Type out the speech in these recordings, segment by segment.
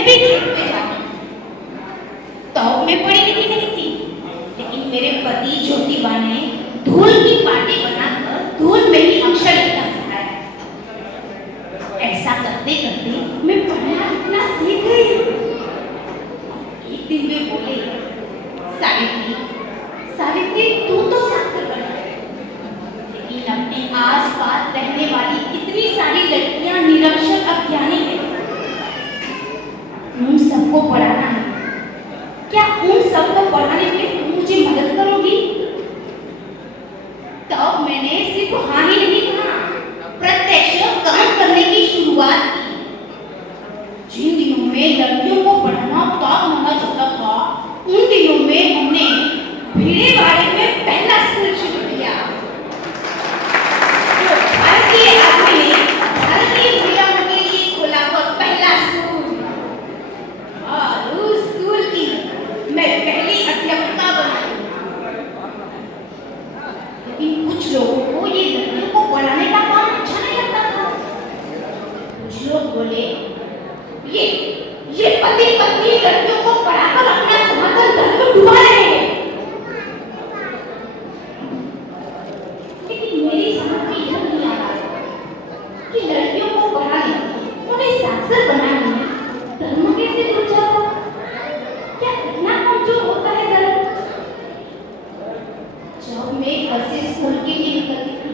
मैं भी खेत में जाती। तो मैं पढ़ी लिखी नहीं थी, लेकिन मेरे पति ज्योतिबा ने धूल की पार्टी बनाकर धूल में ही अक्षर लिखना सिखाया। ऐसा करते करते मैं पढ़ना लिखना सीख गई। एक दिन वे बोले, सावित्री, सावित्री तू तो शास्त्र पढ़ है, लेकिन अपने आस-पास रहने वाली इतनी सारी लड़कियां निरक्षर अज्ञानी हैं, उन सबको पढ़ाना है। क्या उन सबको पढ़ाने में तुम मुझे मदद करोगी? तब मैंने सिर्फ हाँ ही नहीं कहा, प्रत्यक्ष काम करने की शुरुआत की। जिन दिनों में लड़कियों को पढ़ाना पाप माना जाता था, उन दिनों में हमने भीड़े बाड़े में पहला स्कूल शुरू किया। भारतीय आदमी ने भारतीय महिलाओं के लिए खोला वो पहला स्कूल, और उस स्कूल की मैं पहली अध्यापिका बनी। लेकिन कुछ लोगों को ये लड़कियों को पढ़ाने का काम अच्छा नहीं लगता था। कुछ लोग बोले, ये पति पत्नी लड़कियों को पढ़ाकर अपना सनातन धर्म डुबा रहे हैं। लेकिन मेरी समझ में यह नहीं आ रहा कि लड़कियों को पढ़ाने, उन्हें साक्षर बनाने में धर्म कैसे जुड़ जाता? क्या इतना कमजोर होता है धर्म? जब मैं घर से स्कूल के लिए निकलती थी,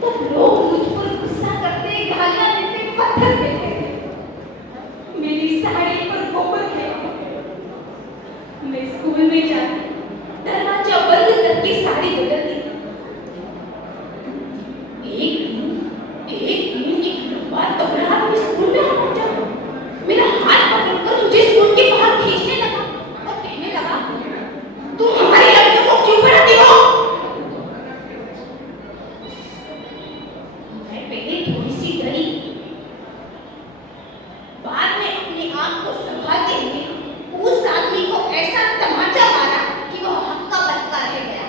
तो लोग मुझ पर गुस्सा करते, गालियां देते, पत्थर फेंकते थे। मेरी साड़ी पर गोबर फेंकते। मैं स्कूल में जाती, दरवाजा बंद करके साड़ी बदलती। एक दिन एक लंबा तगड़ा आदमी स्कूल में आ पहुंचा। मेरा हाथ पकड़कर मुझे स्कूल के बाहर खींचने लगा और कहने लगा, तुम हमारी लड़कियों को क्यों पढ़ाती हो? मैं पहले थोड़ी सी डरी, बाद में अपने आप को संभालते हुए उस आदमी को ऐसा तमाचा मारा कि वो हक्का बक्का रह गया।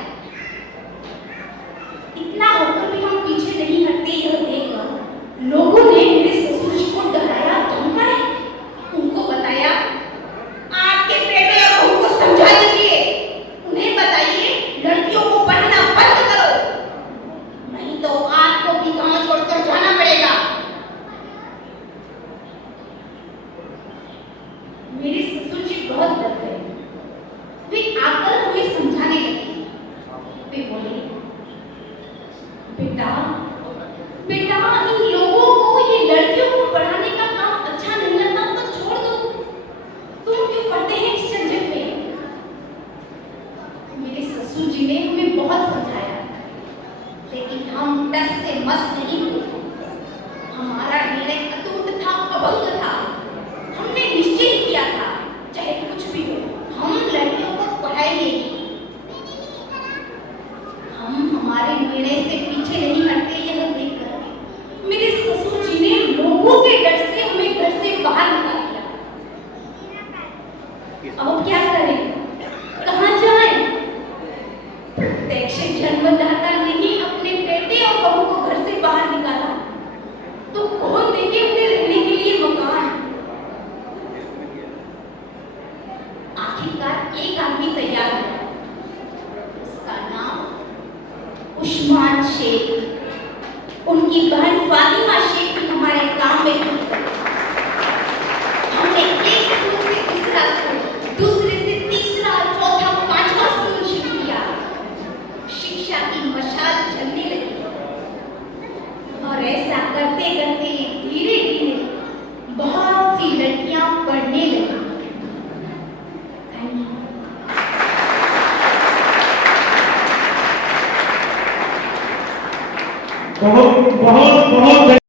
इतना होकर भी हम पीछे नहीं हटते। यह देखकर लोगों ने मेरे ससुर जी को डराया, धमकाया। उनको बताया, आपके बेटे और बहू को समझा दीजिए, उन्हें बताइए लड़कियों को पढ़ना बंद करो, नहीं तो आपको भी गांव छोड़कर जाना पड़ेगा। मेरे ससुर जी बहुत डर गए। वे आकर हमें समझाने लगे। वे बोले, बेटा बेटा, इन लोगों को ये लड़कियों को पढ़ाने का काम अच्छा नहीं लगता तो छोड़ दो। तुम क्यों पढ़ते हैं इस झंझट में? मेरे ससुर जी ने हमें बहुत समझाया, लेकिन हम टस से मस नहीं हुए। हमारा निर्णय अटूट था, अभंग था। हमने निश्चय किया था, चाहे कुछ भी हो, हम लड़कियों को पढ़ाएंगे। हम हमारे निर्णय से पीछे नहीं हटते। यह देखकर मेरे ससुर जी ने लोगों के डर से हमें घर से बाहर निकाल दिया। अब क्या करें, कहां जाएं? प्रत्यक्ष जन्मदाता ने ही अपने बेटे और बहू को घर से बाहर निकाला, तो कौन देंगे उन्हें रहने के लिए मकान? आखिरकार एक आदमी तैयार हुआ। उसका नाम उस्मान शेख। उनकी बहन फातिमा शेख भी हमारे काम में जुड़ गई। हमने एक स्कूल से दूसरा स्कूल, दूसरे से तीसरा, चौथा, पांचवा स्कूल शुरू किया। शिक्षा की मशाल जलने लगी, और ऐसा करते करते धीरे धीरे बहुत सी लड़कियां पढ़ने लगी। बहुत बहुत बहुत